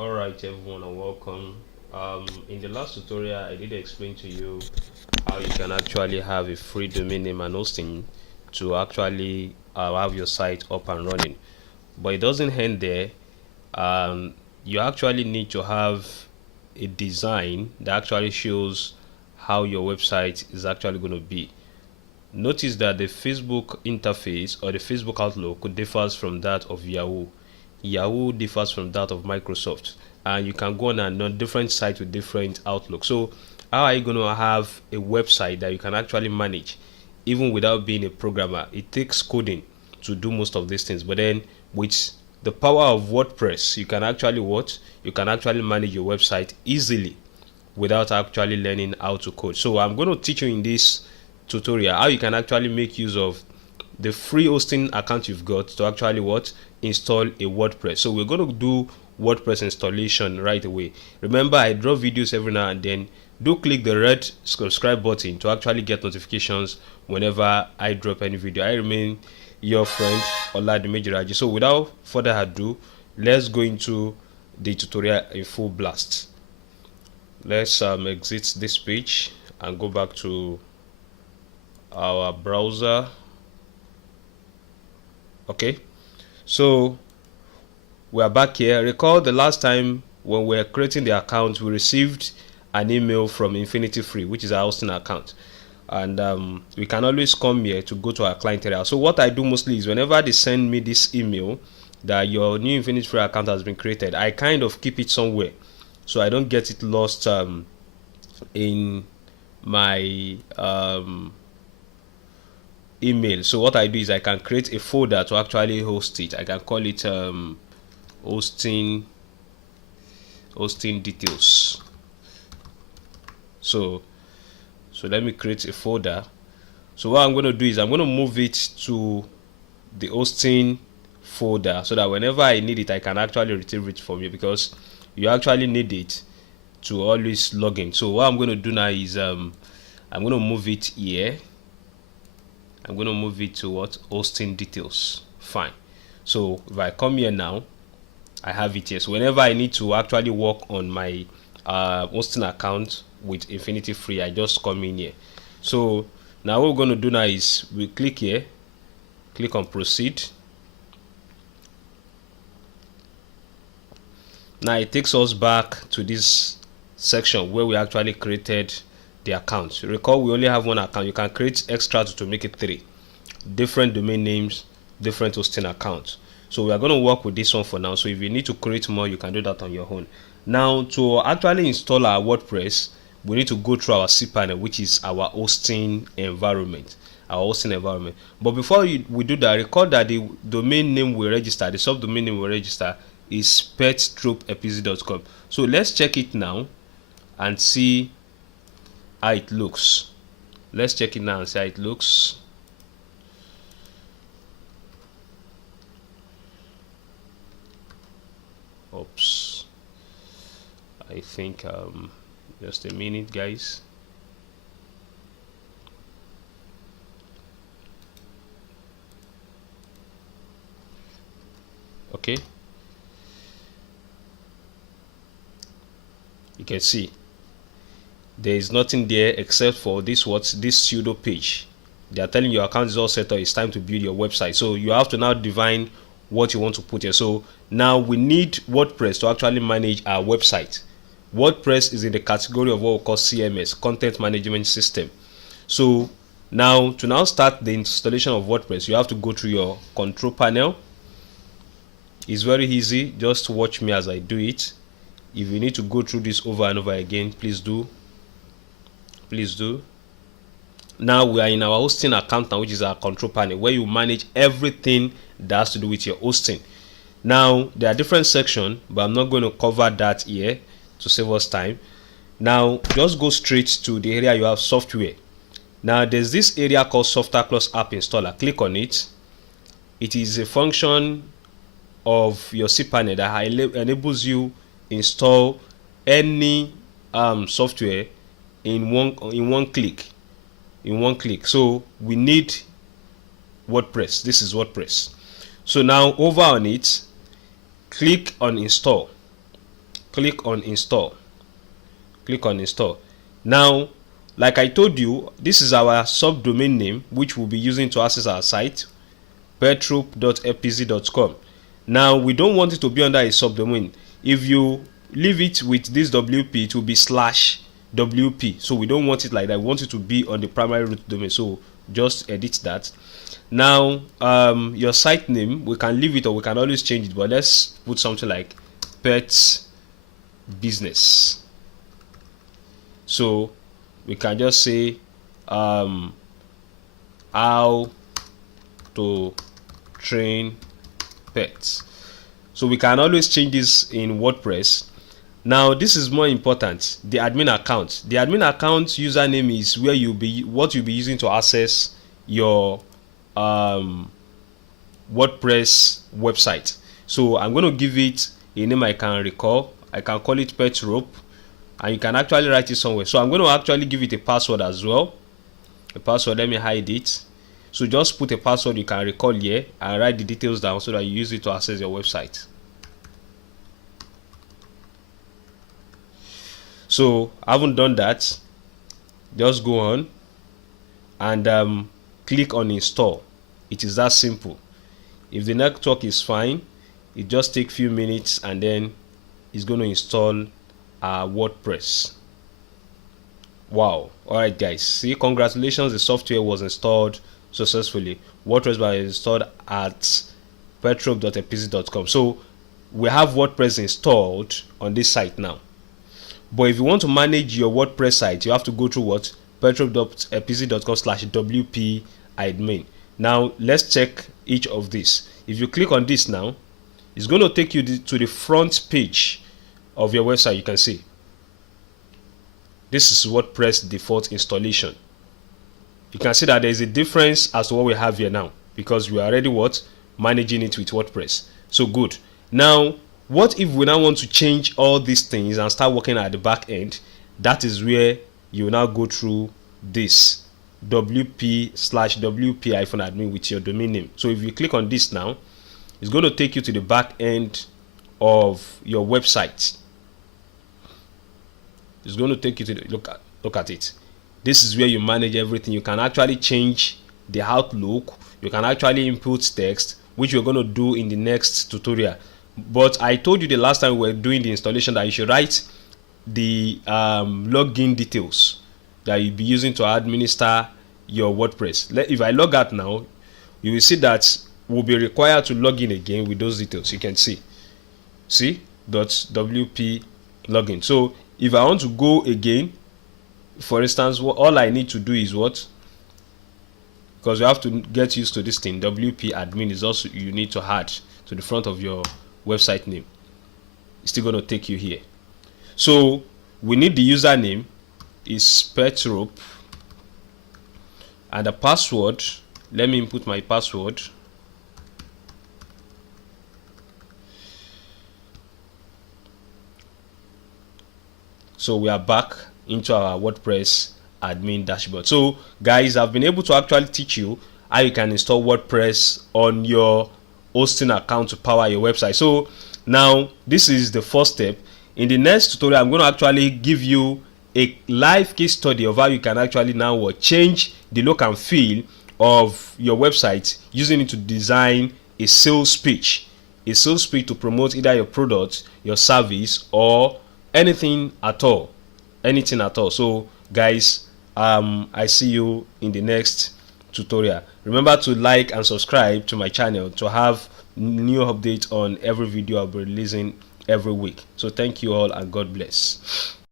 Alright everyone, and welcome. In the last tutorial I did explain to you how you can actually have a free domain name and hosting to actually have your site up and running, but it doesn't end there. You actually need to have a design that actually shows how your website is actually going to be. Notice that the Facebook interface or the Facebook Outlook differs from that of Yahoo. Yahoo differs from that of Microsoft, and you can go on different sites with different Outlook. So how are you going to have a website that you can actually manage even without being a programmer? It takes coding to do most of these things, but then with the power of WordPress, you can actually manage your website easily without actually learning how to code. So I'm going to teach you in this tutorial how you can actually make use of the free hosting account you've got to actually install a WordPress. So we're going to do WordPress installation right away. Remember, I drop videos every now and then. Do click the red subscribe button to actually get notifications whenever I drop any video. I remain your friend Oladimejiraji. So without further ado, let's go into the tutorial in full blast. Let's exit this page and go back to our browser. Okay, so we are back here. Recall the last time when we were creating the account, we received an email from Infinity Free, which is our hosting account, and we can always come here to go to our client area. So what I do mostly is whenever they send me this email that your new Infinity Free account has been created, I kind of keep it somewhere so I don't get it lost in my email. So what I do is I can create a folder to actually host it. I can call it hosting details. So let me create a folder. So what I'm going to do is I'm going to move it to the hosting folder so that whenever I need it, I can actually retrieve it from you, because you actually need it to always log in. So what I'm going to do now is I'm going to move it here. I'm going to move it to hosting details. Fine. So if I come here now, I have it here. So whenever I need to actually work on my hosting account with Infinity Free, I just come in here. So now what we're going to do now is we click here, click on proceed. Now it takes us back to this section where we actually created the account. Recall we only have one account. You can create extra to make it 3 different domain names, different hosting accounts. So we are going to work with this one for now. So if you need to create more, you can do that on your own. Now to actually install our WordPress, we need to go through our Cpanel, which is our hosting environment. But before we do that, recall that the domain name we register, the subdomain name we register, is petstropeepisode.com. So let's check it now and see how it looks. Let's check it now and see how it looks. Oops, I think just a minute, guys. Okay, you can see there is nothing there except for this pseudo page. They are telling you your account is all set up, it's time to build your website. So you have to now define what you want to put here. So now we need WordPress to actually manage our website. WordPress is in the category of what we call CMS, content management system. So now to start the installation of WordPress, you have to go through your control panel. It's very easy, just watch me as I do it. If you need to go through this over and over again, please do. Now we are in our hosting account now, which is our control panel, where you manage everything that has to do with your hosting. Now there are different sections, but I'm not going to cover that here to save us time. Now just go straight to the area you have software. Now there's this area called Software Plus App Installer. Click on it. It is a function of your Cpanel that enables you install any software in one click. So we need WordPress. This is WordPress. So now over on it, click on install. click on install. Click on install. Now, like I told you, this is our subdomain name which we'll be using to access our site, petrope.epz.com. Now, we don't want it to be under a subdomain. If you leave it with this WP, it will be /WP. So we don't want it like that. We want it to be on the primary root domain. So just edit that. Now, your site name, we can leave it or we can always change it, but let's put something like pets business. So we can just say how to train pets. So we can always change this in WordPress. Now this is more important, the admin account. The admin account username is where what you'll be using to access your WordPress website. So I'm going to give it a name I can recall. I can call it Petrope, and you can actually write it somewhere. So I'm going to actually give it a password as well. A password, let me hide it. So just put a password you can recall here and write the details down so that you use it to access your website. So I haven't done that. Just go on and click on install. It is that simple. If the network is fine, it just takes a few minutes and then it's going to install our WordPress. Wow. Alright guys, see, congratulations, the software was installed successfully. WordPress was installed at petrope.epz.com. So we have WordPress installed on this site now. But if you want to manage your WordPress site, you have to go through what? petrope.epz.com/wp admin. Now let's check each of these. If you click on this now, it's going to take you to the front page of your website. You can see this is WordPress default installation. You can see that there is a difference as to what we have here now, because we are already managing it with WordPress. So good. Now what if we now want to change all these things and start working at the back end? That is where you will now go through this wp/wp-admin with your domain name. So if you click on this now, it's going to take you to the back end of your website. It's going to take you to the, look at it. This is where you manage everything. You can actually change the outlook. You can actually input text, which we're going to do in the next tutorial. But I told you the last time we were doing the installation that you should write the login details that you'll be using to administer your WordPress. If I log out now, you will see that we'll be required to log in again with those details. You can see .wp login. So if I want to go again, for instance, all I need to do is what? Because you have to get used to this thing. WP admin is also, you need to add to the front of your website name. It's still going to take you here. So we need the username is Petrope, and the password, let me input my password. So we are back into our WordPress admin dashboard. So guys, I've been able to actually teach you how you can install WordPress on your hosting account to power your website. So now this is the first step. In the next tutorial, I'm going to actually give you a live case study of how you can actually now change the look and feel of your website using it to design a sales pitch to promote either your product, your service, or anything at all. So guys, I see you in the next tutorial. Remember to like and subscribe to my channel to have new updates on every video I'll be releasing every week. So thank you all and God bless.